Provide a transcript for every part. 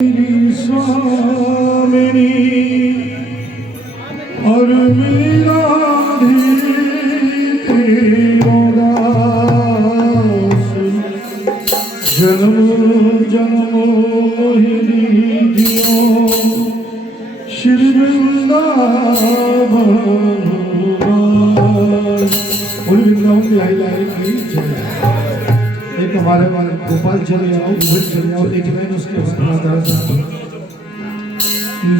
स्वामिनी और मेरा दास जन्म जन्म मोहिनी दियो श्री वृंदावन की लाई लाई की जय। एक हमारे गोपाल चले आओ, उधर चले आओ, एक लाइन उसके बाद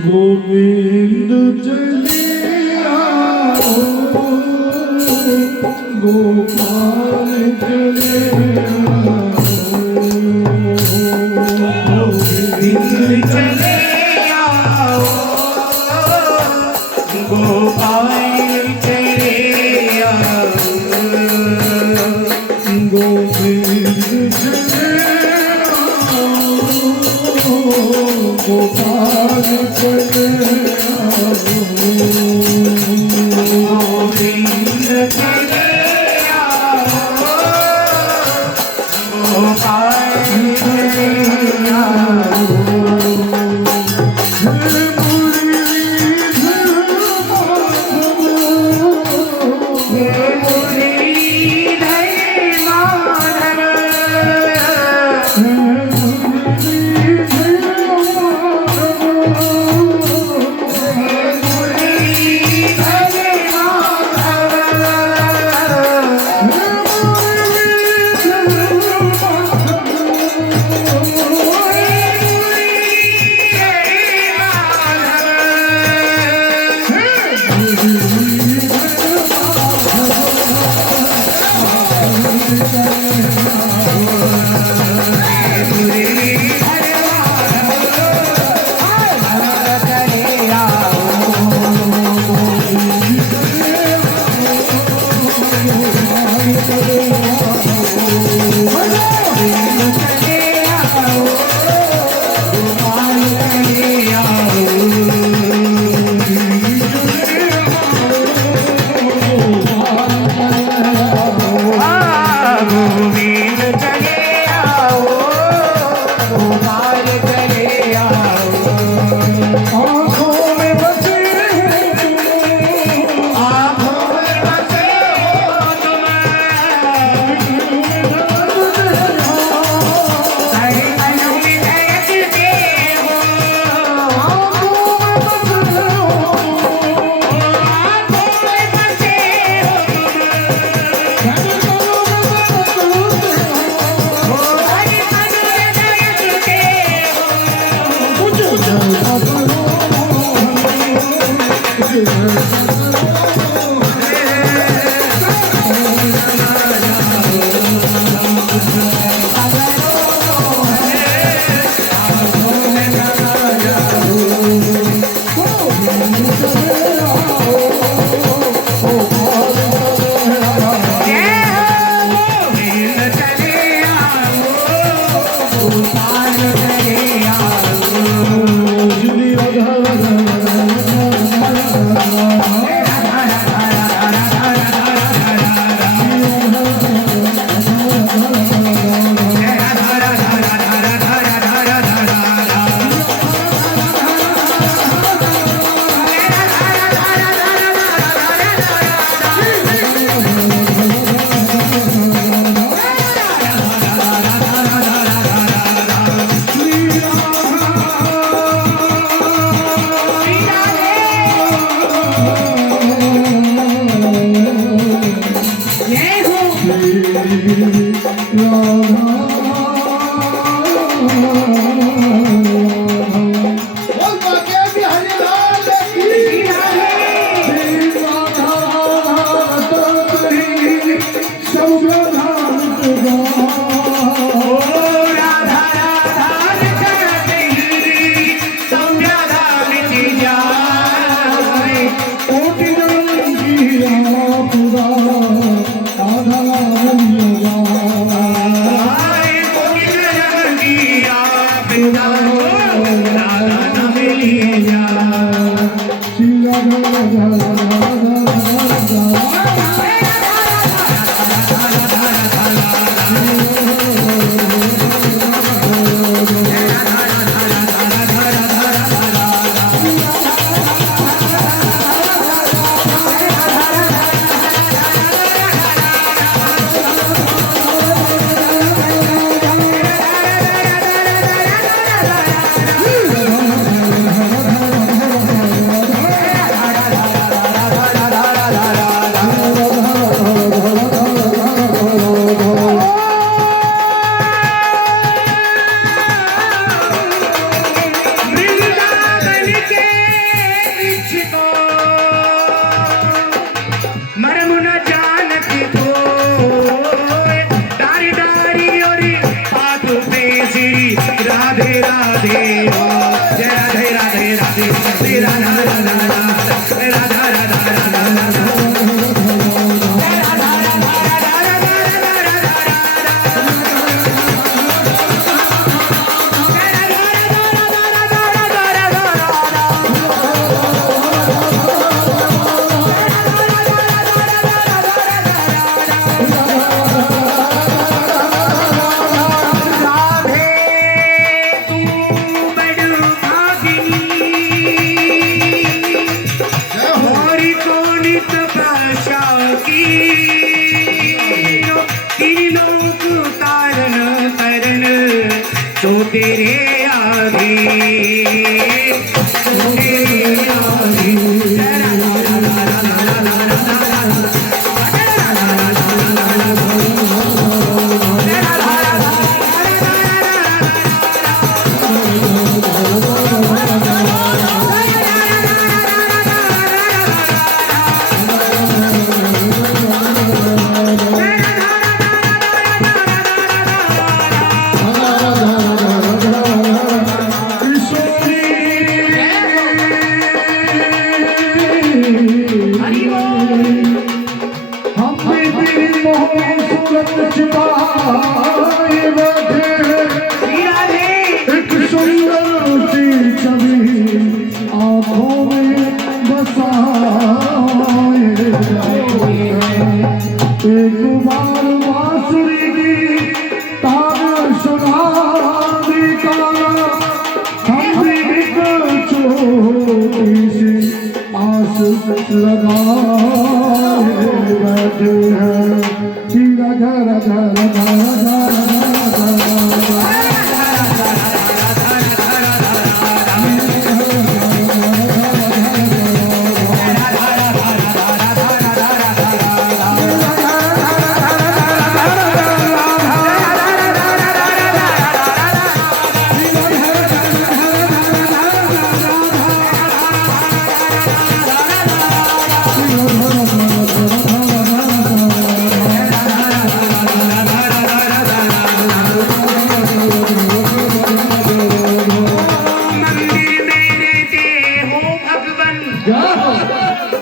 गोविंद चले आओ, गोपाल चले आओ, गोविंद चले आओ, गोपाल चले आओ, गोविंद चले आओ, गोपाल चले आओ, गोविंद चले आओ, गोपाल चले आओ। Hare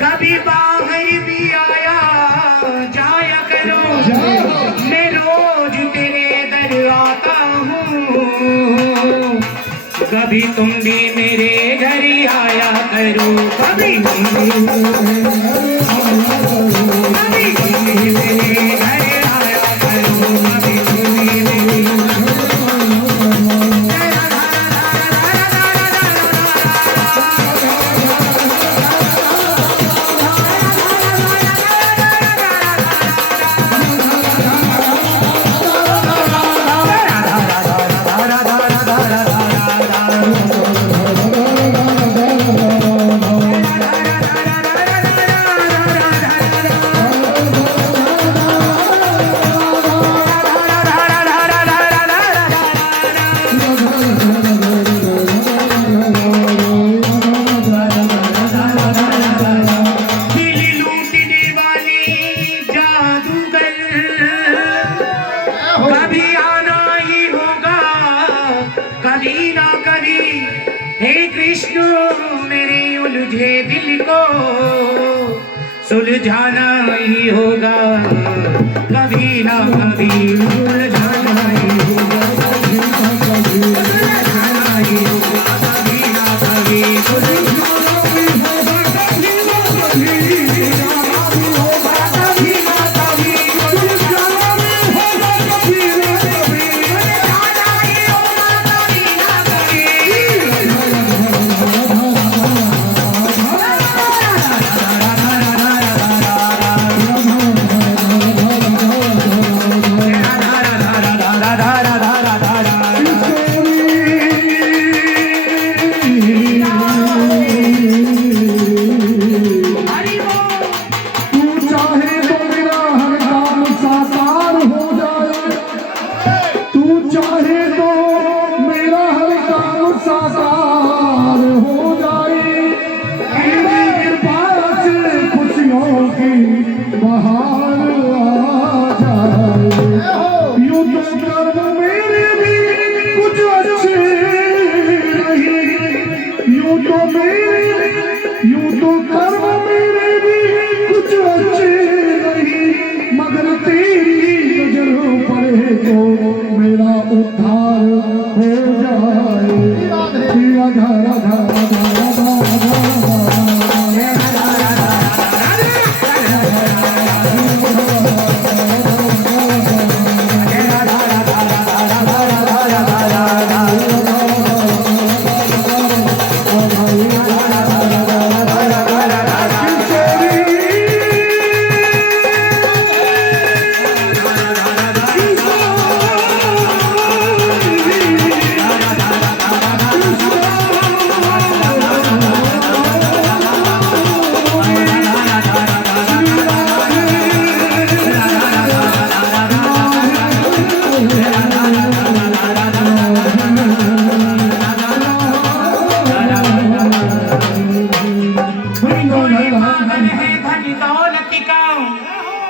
कभी बाहर भी आया जाया करो, मैं रोज तेरे दर आता हूँ। कभी तुम भी मेरे घर आया करो, कभी तुम भी मेरे घर आया करो, कभी तुम भी मेरे कभी ना कभी। हे कृष्ण मेरे उलझे दिल को सुलझाना ही होगा, कभी ना कभी उलझाना ही होगा, कभी ना कभी उलझाना ही होगा, कभी ना कभी उलझाना ही होगा, कभी ना कभी उलझाना ही होगा, कभी ना कभी उलझाना ही होगा, कभी ना कभी उलझाना ही होगा, कभी ना कभी।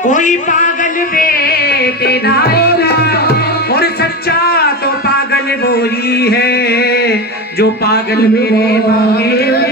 कोई पागल बेटे नाएगा और सच्चा तो पागल वो ही है जो पागल मेरे मांगे